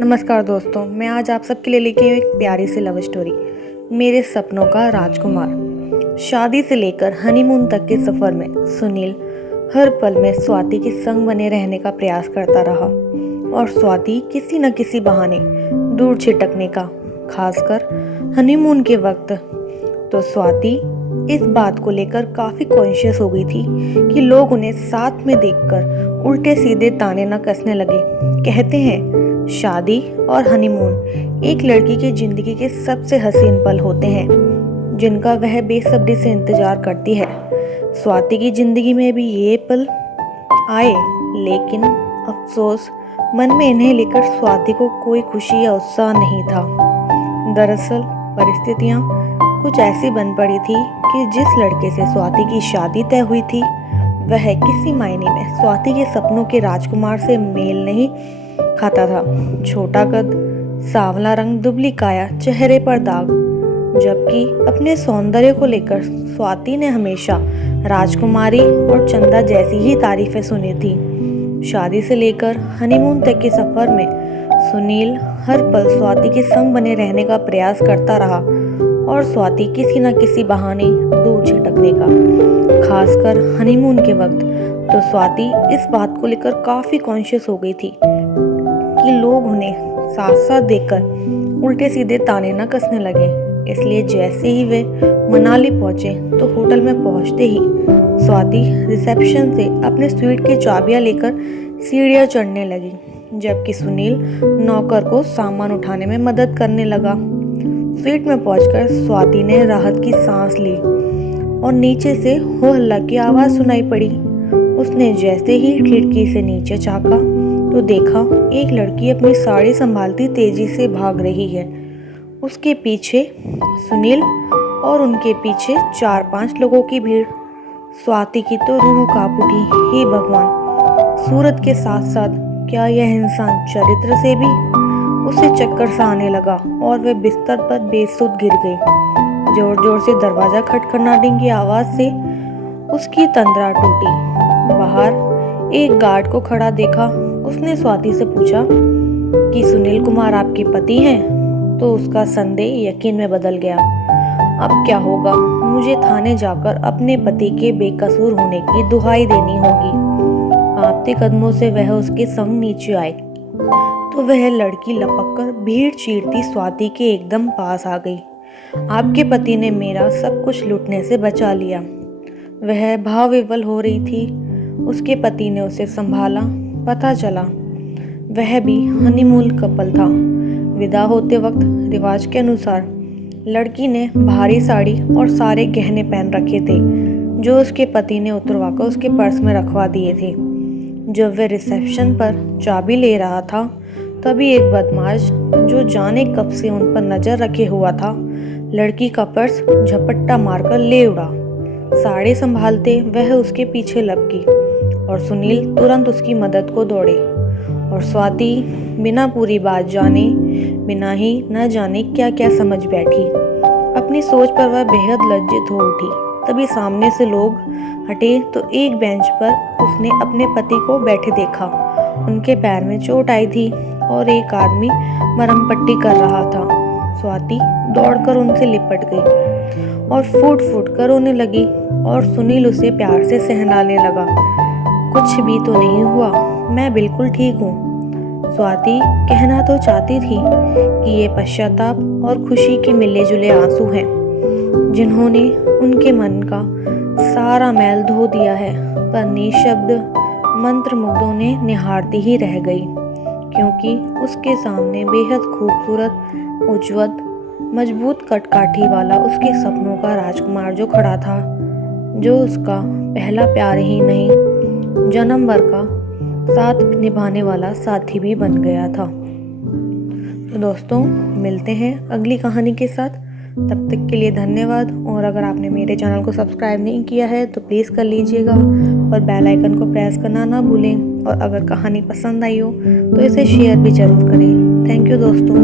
नमस्कार दोस्तों, मैं आज आप सबके लिए लेके आई हूँ एक प्यारी सी लव स्टोरी। मेरे सपनों का राजकुमार। शादी से लेकर हनीमून तक के सफर में सुनील हर पल में स्वाति के संग बने रहने का प्रयास करता रहा और स्वाति किसी न किसी बहाने दूर छिटकने का, खासकर हनीमून के वक्त। तो स्वाति इस बात को लेकर काफी कॉन्शियस हो गई थी कि लोग उन्हें साथ में देखकर उल्टे सीधे ताने न कसने लगे। कहते हैं शादी और हनीमून एक लड़की की जिंदगी के सबसे हसीन पल होते हैं जिनका वह बेसब्री से इंतजार करती है। स्वाति की जिंदगी में भी ये पल आए, लेकिन अफसोस मन में इन्हें लेकर स्वाति को कोई खुशी या उत्साह नहीं था। दरअसल परिस्थितियां कुछ ऐसी बन पड़ी थी कि जिस लड़के से स्वाति की शादी तय हुई थी वह किसी मायने में स्वाति के सपनों के राजकुमार से मेल नहीं खाता था। छोटा कद, सांवला रंग, दुबली काया, चेहरे पर दाग। जबकि अपने सौंदर्य को लेकर स्वाति ने हमेशा राजकुमारी और चंदा जैसी ही तारीफें सुनी थी। शादी से लेकर हनीमून तक के सफर में सुनील हर पल स्वाति के संग बने रहने का प्रयास करता रहा और स्वाति किसी न किसी बहाने दूर छिटकने का, खासकर हनीमून के वक्त। तो स्वाति इस बात को लेकर काफी कॉन्शियस हो गई थी कि लोग उन्हें साथ साथ देखकर उल्टे सीधे ताने न कसने लगे। इसलिए जैसे ही वे मनाली पहुंचे तो होटल में पहुंचते ही स्वाति रिसेप्शन से अपने स्वीट की चाबियां लेकर सीढ़ियां चढ़ने लगी, जबकि सुनील नौकर को सामान उठाने में मदद करने लगा। स्वीट में पहुंचकर स्वाति ने राहत की सांस ली और नीचे से हो हल्ला की आवाज सुनाई पड़ी। उसने जैसे ही खिड़की से नीचे झांका तो देखा एक लड़की अपनी साड़ी संभालती तेजी से भाग रही है। उसके पीछे सुनील और उनके पीछे 4-5 लोगों की भीड़। स्वाति की तो रूह कांप उठी। हे भगवान, सूरत के साथ साथ क्या यह इंसान चरित्र से भी? उसे चक्कर सा आने लगा और वह बिस्तर पर बेसुध गिर गई। जोर जोर से दरवाजा खटखटाने की आवाज से उसकी तंद्रा टूटी। बाहर एक गार्ड को खड़ा देखा। उसने स्वाति से पूछा कि सुनील कुमार आपके पति हैं? तो उसका संदेह यकीन में बदल गया। अब क्या होगा? मुझे थाने जाकर अपने पति के बेकसूर होने की दुहाई देनी होगी। कांपते कदमों से वह उसके संग नीचे आए तो वह लड़की लपककर भीड़ चीरती स्वाति के एकदम पास आ गई। आपके पति ने मेरा सब कुछ लूटने से बचा लिया। वह भाव विवल हो रही थी। उसके पति ने उसे संभाला। पता चला वह भी हनीमून कपल था। विदा होते वक्त रिवाज के अनुसार लड़की ने भारी साड़ी और सारे गहने पहन रखे थे जो उसके पति ने उतरवाकर उसके पर्स में रखवा दिए थे। जब वह रिसेप्शन पर चाबी ले रहा था तभी एक बदमाश जो जाने कब से उन पर नजर रखे हुआ था लड़की का पर्स झपट्टा मारकर ले उड़ा। साड़ी संभालते वह उसके पीछे लपकी और सुनील तुरंत उसकी मदद को दौड़े और स्वाति बिना पूरी बात जाने बिना ही न जाने क्या क्या समझ बैठी। अपनी सोच पर वह बेहद लज्जित हो उठी। तभी सामने से लोग हटे तो एक बेंच पर उसने अपने पति को बैठे देखा। उनके पैर में चोट आई थी और एक आदमी मरहम पट्टी कर रहा था। स्वाति दौड़कर उनसे लिपट गई और फूट फूट कर रोने लगी और सुनील उसे प्यार से सहलाने लगा। कुछ भी तो नहीं हुआ, मैं बिल्कुल ठीक हूँ। स्वाति कहना तो चाहती थी कि ये पश्चाताप और खुशी के मिले जुले आंसू हैं जिन्होंने उनके मन का सारा मैल धो दिया है, पर निशब्द मंत्रमुग्धों ने निहारती ही रह गई, क्योंकि उसके सामने बेहद खूबसूरत, उज्ज्वल, मजबूत कदकाठी वाला उसके सपनों का राजकुमार जो खड़ा था, जो उसका पहला प्यार ही नहीं जन्म भर का साथ निभाने वाला साथी भी बन गया था। तो दोस्तों, मिलते हैं अगली कहानी के साथ। तब तक के लिए धन्यवाद। और अगर आपने मेरे चैनल को सब्सक्राइब नहीं किया है तो प्लीज़ कर लीजिएगा और बेल आइकन को प्रेस करना ना भूलें। और अगर कहानी पसंद आई हो तो इसे शेयर भी ज़रूर करें। थैंक यू दोस्तों।